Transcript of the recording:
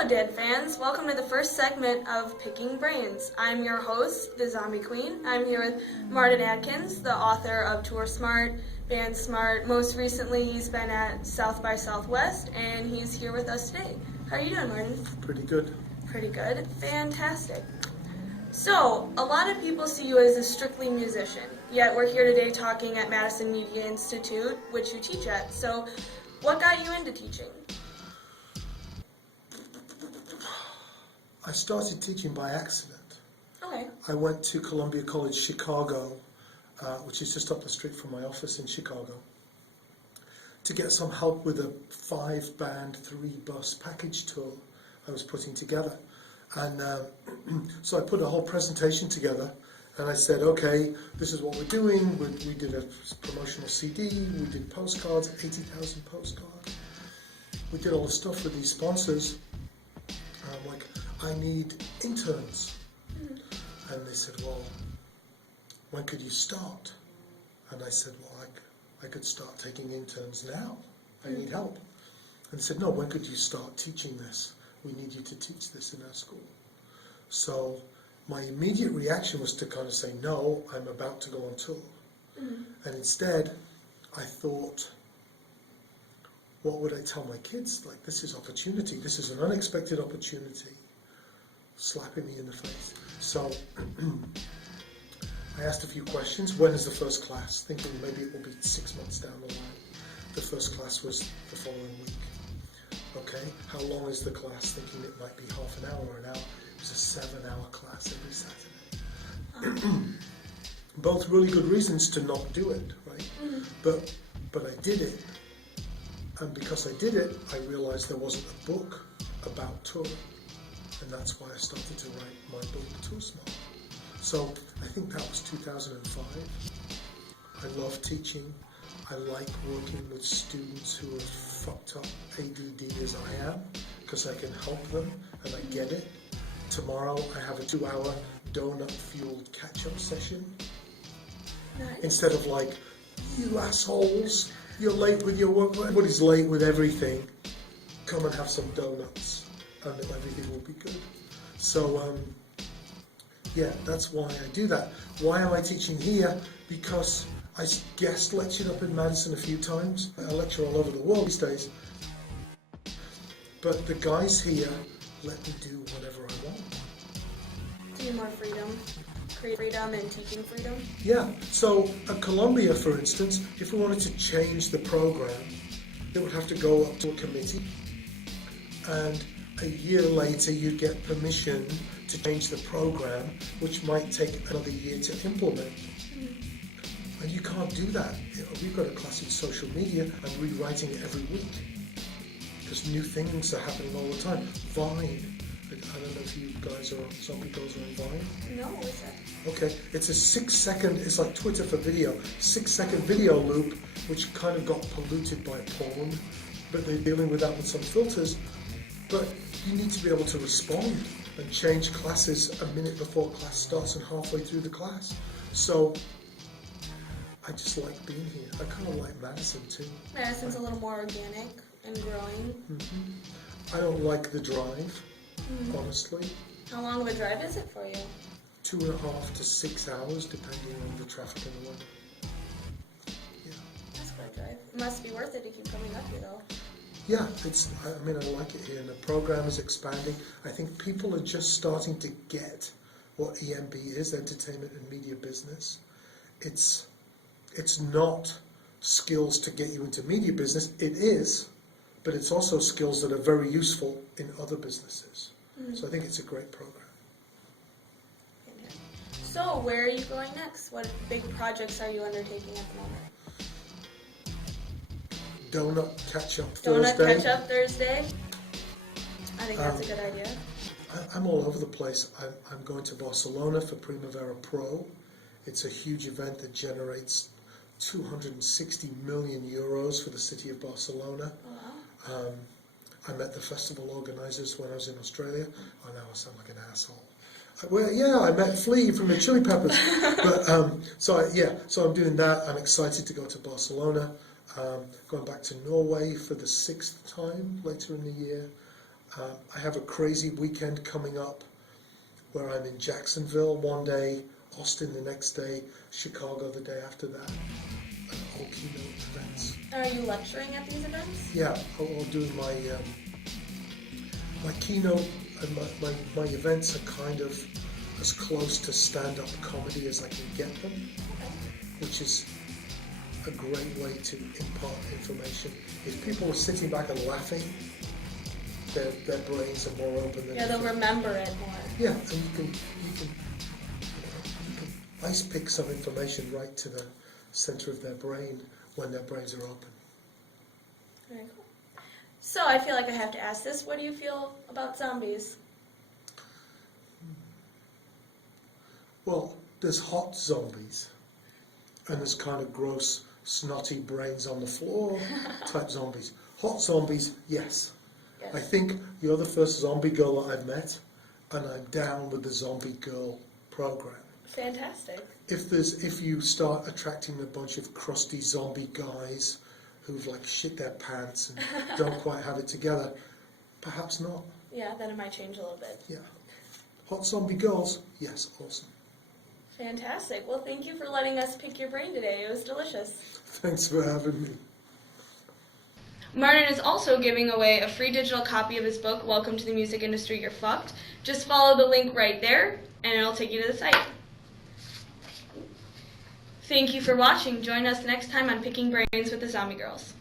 Hello, Dead fans. Welcome to the first segment of Picking Brains. I'm your host, the Zombie Queen. I'm here with Martin Atkins, the author of Tour Smart, Band Smart. Most recently, he's been at South by Southwest, and he's here with us today. How are you doing, Martin? Pretty good. Pretty good. Fantastic. So, a lot of people see you as a strictly musician, yet we're here today talking at Madison Media Institute, which you teach at. So, what got you into teaching? I started teaching by accident. Okay. I went to Columbia College Chicago, which is just up the street from my office in Chicago, to get some help with a 5-band, 3-bus package tour I was putting together. And so I put a whole presentation together, and I said, okay, this is what we're doing. We did a promotional CD, we did postcards, 80,000 postcards. We did all the stuff with these sponsors. I'm like, I need interns. And they said, well, when could you start? And I said, well, I could start taking interns now. I need help. And they said, no, when could you start teaching this? We need you to teach this in our school. So my immediate reaction was to kind of say, no, I'm about to go on tour. And instead, I thought, what would I tell my kids? Like, this is opportunity. This is an unexpected opportunity, slapping me in the face. So I asked a few questions. When is the first class? Thinking maybe it will be 6 months down the line. The first class was the following week. Okay, how long is the class? Thinking it might be half an hour or an hour. It was a 7-hour class every Saturday. Both really good reasons to not do it, right? But I did it. And because I did it, I realized there wasn't a book about touring. And that's why I started to write my book, Tour Smart. So I think that was 2005. I love teaching. I like working with students who are fucked up ADD as I am, because I can help them and I get it. Tomorrow I have a 2-hour donut-fueled catch-up session. Nice. Instead of like, you assholes, you're late with your work, everybody's late with everything. Come and have some donuts and everything will be good. So, yeah, that's why I do that. Why am I teaching here? Because I guest lectured up in Madison a few times. I lecture all over the world these days. But the guys here let me do whatever I want. Do you more freedom? Create freedom and teaching freedom? Yeah, so at Columbia, for instance, if we wanted to change the program, it would have to go up to a committee, and a year later you'd get permission to change the program, which might take another year to implement. And you can't do that. We've got a class in social media and rewriting it every week, because new things are happening all the time. Vine. I don't know if you guys are, zombie girls are on Vine. No, what's that? Okay, it's a 6-second, it's like Twitter for video, 6-second video loop, which kind of got polluted by porn, but they're dealing with that with some filters. But you need to be able to respond and change classes a minute before class starts and halfway through the class. So I just like being here. I kind of like Madison too. Madison's a little more organic and growing. I don't like the drive, honestly. How long of a drive is it for you? 2.5 to 6 hours, depending on the traffic and the weather. Yeah. That's quite a drive. It must be worth it to keep coming up here though. Yeah, I mean, I like it here, and the program is expanding. I think people are just starting to get what EMB is, entertainment and media business. It's not skills to get you into media business. It is, but it's also skills that are very useful in other businesses. So I think it's a great program. So, where are you going next? What big projects are you undertaking at the moment? Donut catch-up Donut Thursday. catch-up Thursday? I think that's a good idea. I'm all over the place. I'm going to Barcelona for Primavera Pro. It's a huge event that generates 260 million euros for the city of Barcelona. Oh, wow. I met the festival organisers when I was in Australia. Oh, now I sound like an asshole. Well, yeah, I met Flea from the Chili Peppers. But so I'm doing that. I'm excited to go to Barcelona. Going back to Norway for the 6th time later in the year. I have a crazy weekend coming up where I'm in Jacksonville one day, Austin the next day, Chicago the day after that, and all keynote events. Are you lecturing at these events? Yeah, I'll do my keynote and my events are kind of as close to stand-up comedy as I can get them, which is a great way to impart information. If people are sitting back and laughing, their brains are more open than They'll remember it more. Yeah, and you can ice pick some information right to the center of their brain when their brains are open. Very cool. So I feel like I have to ask this. What do you feel about zombies? Well, there's hot zombies, and there's kind of gross, snotty brains on the floor type zombies. Hot zombies, yes. Yes. I think you're the first zombie girl that I've met, and I'm down with the zombie girl program. Fantastic. If you start attracting a bunch of crusty zombie guys who've like shit their pants and don't quite have it together, perhaps not. Yeah, then it might change a little bit. Yeah. Hot zombie girls, yes, awesome. Fantastic. Well, thank you for letting us pick your brain today. It was delicious. Thanks for having me. Martin is also giving away a free digital copy of his book, Welcome to the Music Industry, You're Fucked. Just follow the link right there, and it'll take you to the site. Thank you for watching. Join us next time on Picking Brains with the Zombie Girls.